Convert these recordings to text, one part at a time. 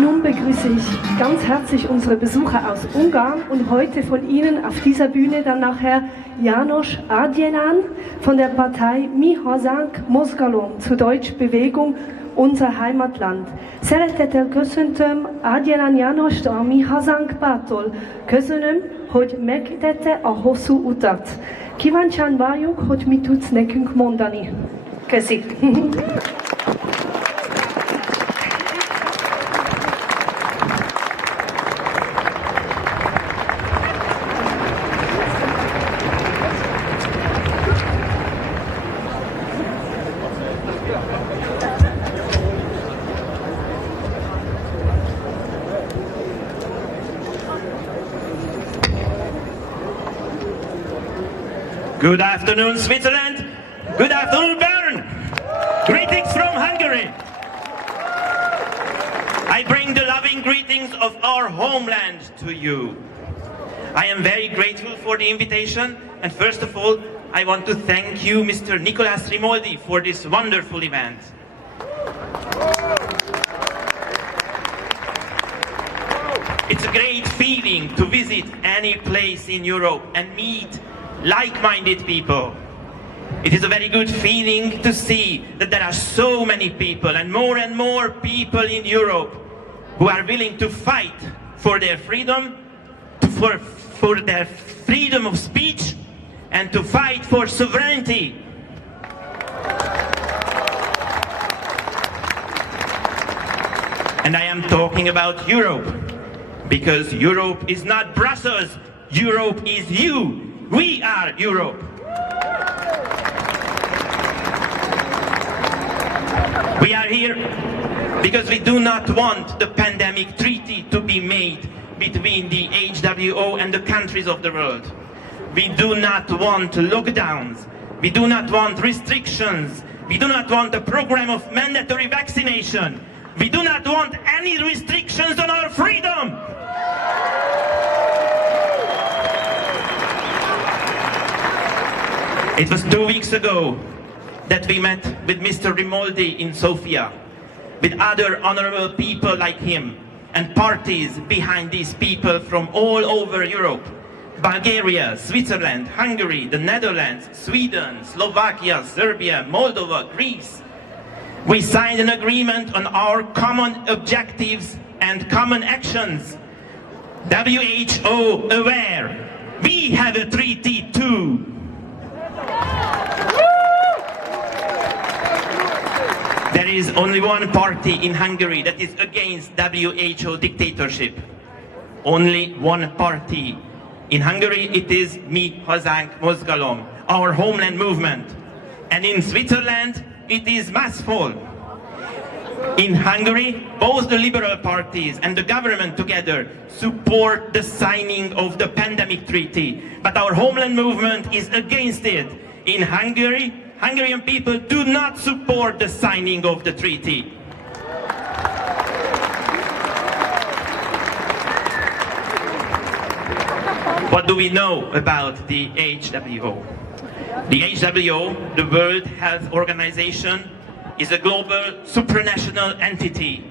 Nun begrüße ich ganz herzlich unsere Besucher aus Ungarn und heute von Ihnen auf dieser Bühne dann nachher János von der Partei Mi Hazánk Mozgalom, zu Deutsch Bewegung Unser Heimatland. Szeretettel köszöntöm Ádjánán Jánost a Mi Hazánk pártól. Köszönöm, hogy megtette a hosszú utat. Kíváncsian várjuk, hogy mit tudsz nekünk mondani. Köszi! Good afternoon, Switzerland. Good afternoon, Berne. Greetings from Hungary. I bring the loving greetings of our homeland to you. I am very grateful for the invitation, and first of all, I want to thank you, Mr. Nicolas Rimoldi, for this wonderful event. It's a great feeling to visit any place in Europe and meet like-minded people. It is a very good feeling to see that there are so many people and more people in Europe who are willing to fight for their freedom, for their freedom of speech, and to fight for sovereignty. And I am talking about Europe, because Europe is not Brussels, Europe is you. We are Europe. We are here because we do not want the pandemic treaty to be made between the HWO and the countries of the world. We do not want lockdowns. We do not want restrictions. We do not want a program of mandatory vaccination. We do not want any restrictions on our freedom. It was 2 weeks ago that we met with Mr. Rimoldi in Sofia, with other honorable people like him, and parties behind these people from all over Europe. Bulgaria, Switzerland, Hungary, the Netherlands, Sweden, Slovakia, Serbia, Moldova, Greece. We signed an agreement on our common objectives and common actions. WHO aware, we have a treaty too. There is only one party in Hungary that is against WHO dictatorship. Only one party. In Hungary it is Mi Hazánk Mozgalom, our homeland movement. And in Switzerland it is Massfall. In Hungary, both the liberal parties and the government together support the signing of the pandemic treaty. But our homeland movement is against it. In Hungary, Hungarian people do not support the signing of the treaty. What do we know about the WHO? The WHO, the World Health Organization, is a global supranational entity.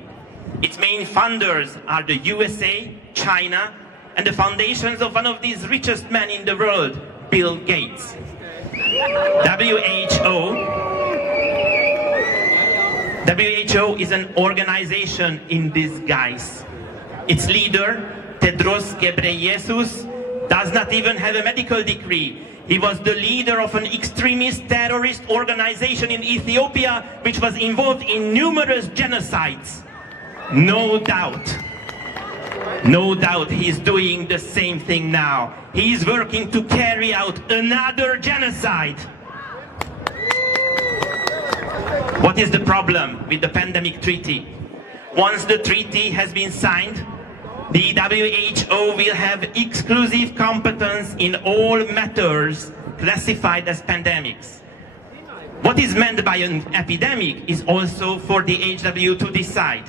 Its main funders are the USA, China, and the foundations of one of these richest men in the world, Bill Gates. WHO is an organization in disguise. Its leader, Tedros Ghebreyesus, does not even have a medical degree. He was the leader of an extremist terrorist organization in Ethiopia, which was involved in numerous genocides. No doubt he is doing the same thing now. He is working to carry out another genocide. What is the problem with the pandemic treaty? Once the treaty has been signed, the WHO will have exclusive competence in all matters classified as pandemics. What is meant by an epidemic is also for the HW to decide.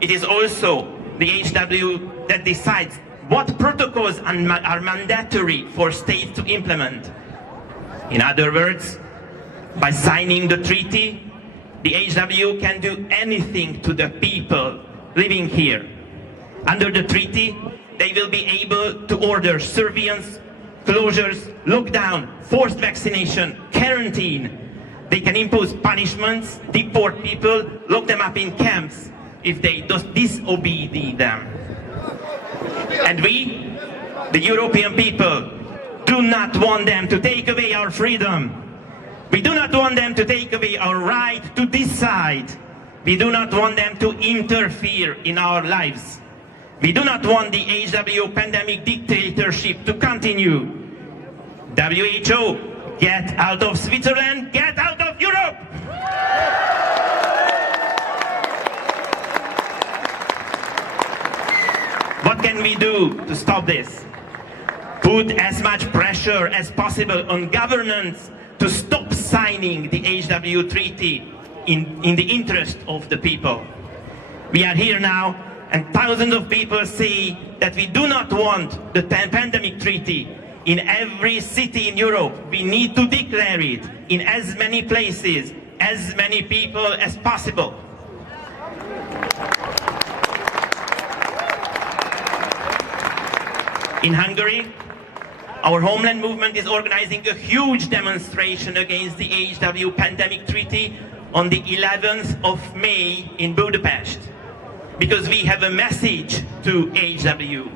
It is also the HW that decides what protocols are mandatory for states to implement. In other words, by signing the treaty, the HW can do anything to the people living here. Under the treaty, they will be able to order surveillance, closures, lockdown, forced vaccination, quarantine. They can impose punishments, deport people, lock them up in camps if they disobey them. And we, the European people, do not want them to take away our freedom. We do not want them to take away our right to decide. We do not want them to interfere in our lives. We do not want the HW pandemic dictatorship to continue. WHO, get out of Switzerland, get out of Europe! What can we do to stop this? Put as much pressure as possible on governments to stop signing the HW treaty in the interest of the people. We are here now, and thousands of people say that we do not want the pandemic treaty in every city in Europe. We need to declare it in as many places, as many people as possible. In Hungary, our Homeland Movement is organizing a huge demonstration against the HW pandemic treaty on the 11th of May in Budapest, because we have a message to HW.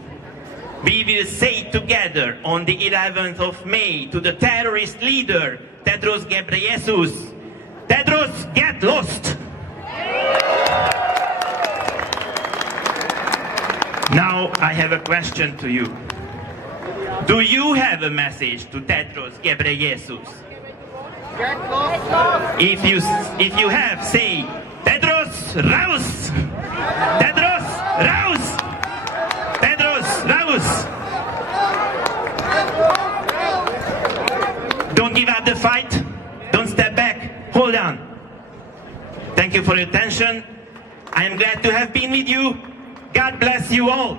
We will say together on the 11th of May to the terrorist leader, Tedros Ghebreyesus, Tedros, get lost! Now I have a question to you. Do you have a message to Tedros Ghebreyesus? If you have, say, Tedros, raus! Tedros, raus! Tedros, raus! Don't give up the fight. Don't step back. Hold on. Thank you for your attention. I am glad to have been with you. God bless you all.